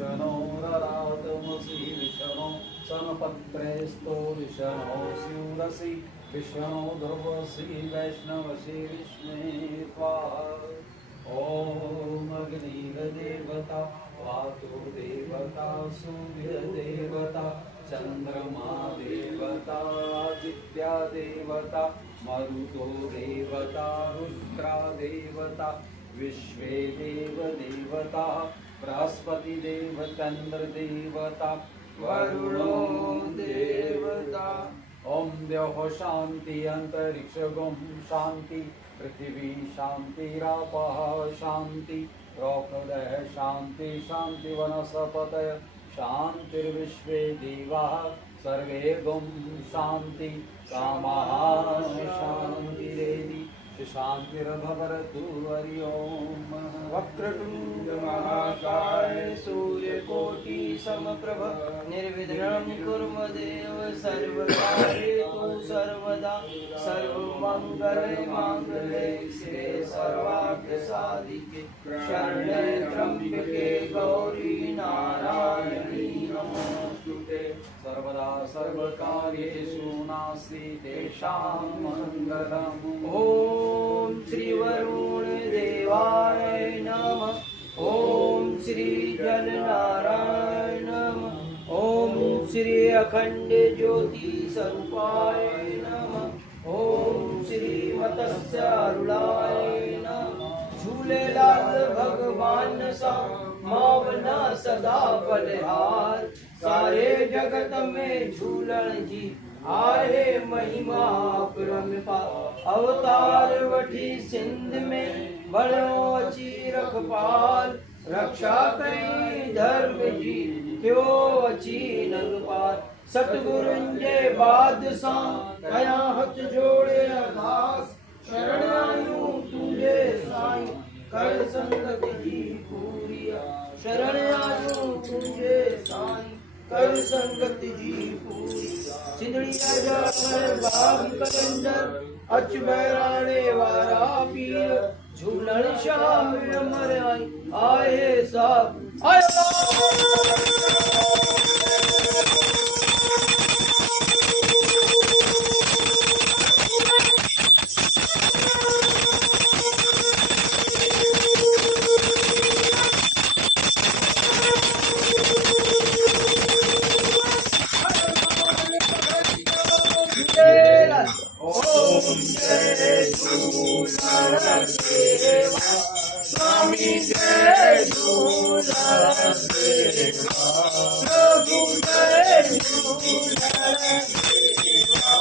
विष्णो ररातमसि विष्णो सनपत्रेस्तो विष्णो स्यूरसि विष्णो ध्रुवसि वैष्णवसि विष्णे स्वाहा। ओम अग्निदेवता वायुदेवता सूर्यदेवता चंद्रमा देवता आदित्य देवता मरुतो देवता रुद्रा देवता विश्वे देव देवता बृहस्पति देव चंद्र देवता वरुणो देवता। ओम द्यौः शांति अंतरिक्ष गुम शांति पृथ्वी शांतिरापः शांति रोकदः शांति शांति वनस्पतय शांतिर्विश्वे देवाः सर्वे गुम शांति कामाः शांतिरेधि शांतिर्भवतु। हरि ओम। वक्रतुंड महाकाय सूर्यकोटि समप्रभ निर्विघ्नं कुरु देव सर्वकार्येषु सर्वदा सर्वमंगले मांगल्ये शिवे सर्वार्थसाधिके शरण्ये त्र्यंबके गौरी नारायणी नमोस्तुते। सर्वदा सर्वकार्येषु नास्ति तेषां मङ्गलम्। ओम श्री वरुण देवाय नमः। ओम श्री जलनारायण नमः। ओम श्री अखंड ज्योति स्वरूपाय नमः। ओम श्री मत्स्यारूढ़ाय नमः। झूलेलाल भगवान सा मावना सदा बलिहार सारे जगत में झूलन जी आहे महिमा परमपार। अवतार वठी सिंध में बणो अची रखपाल रक्षा कई धर्म जी थियो अची नंदपाल। सतगुरुनि जे बादशाह कया हथ जोड़े अरदास शरण आयूं तुझे साईं कर संगत जी पूरी। शरण आयूं तुझे साईं कर संगत जी पूरी। सिंधड़ी राजा बाग कलंदर अच बहराणे वारा पीर झूलण शाम अमर आई आए साहब आया। स्वामी जय झूलण देवा प्रभु जय झूलण देवा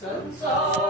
संसार